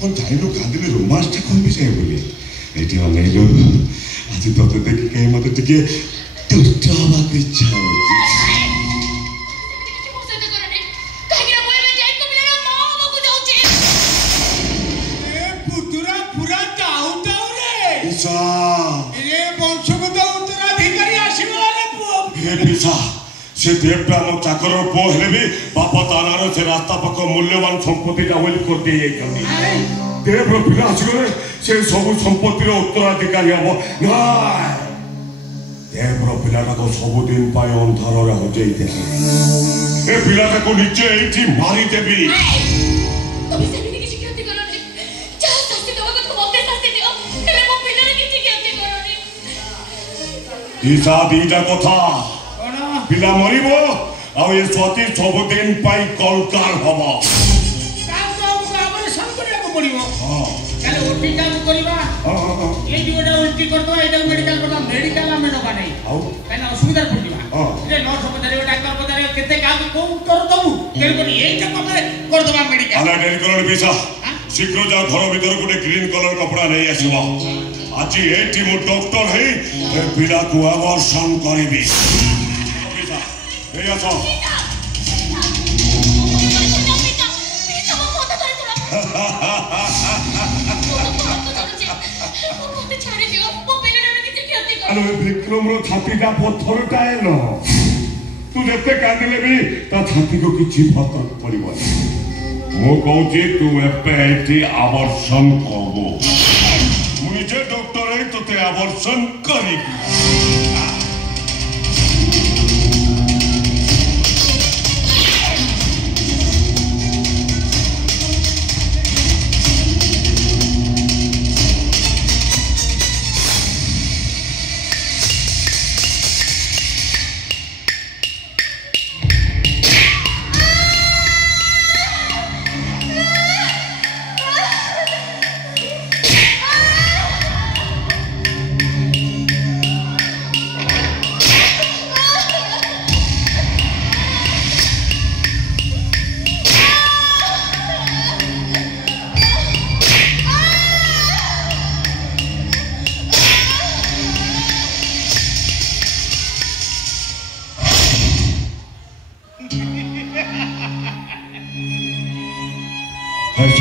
कौन Xylo कांदिले romance टा कौन भी जाए बोले एटी अनेलो आज तो देखि के मते टिके टुटावा के इच्छा होती ए पुतुरा पूरा टाउ टाउ रे इसा ए वंशगत उत्तराधिकारी आसीबो रे पो हे पिसा से देवटा मो चाकर पो हेले भी बापा तानार से रास्ता पक मूल्यवान संपत्ति टा होली करते ये कमी देव पिला आसीगले से सब संपत्तिर उत्तराधिकारी हम ना देव पिलाटा को सब दिन पाए अंधार रे हजेई दे ए पिलाटा को नीचे एठी मारी देबी তুমি সেমিনি কিছু ক্ষতি করনি যা শাস্তি দেওয়া কথা মতে শাস্তি দিও হেলে মো পিলারে কিছু ক্ষতি করনি ইসা দিটা কথা পিলা মরিব আর এ সতী সব দিন পাই কলকার হব অপারেশন করিବାକୁ ପଡିବ তাহলে ওটি কাজ করিবা এই দিটা উল্টি করতো এটা মেডিকেল করতো মেডিকেল আমি নবা নাই কারণ অসুবিধা পড়িবা যে নর্স পদারে ডাক্তার পদারে কেতে কাজ কো উত্তর দবু কেন করি এইটা কবে কর দবা মেডিকেল আলা ডেরি করন বিসা শীঘ্র যা ঘর ভিতর গুটে গ্রিন কলর কপড়া নেই আসিব আজি এটি মো ডক্টর হেই এ পিলা কো আবর্ষণ করিবি বিসা এই আসো अरे विक्रम रो छाती का पत्थर टाएलो तू जते कांदिले भी ता छाती को किछि पत्थर पड़िबो मो कहूची तू एपेटी आवर्षण करबो मुझे डॉक्टर है तोते आवर्षण करिबी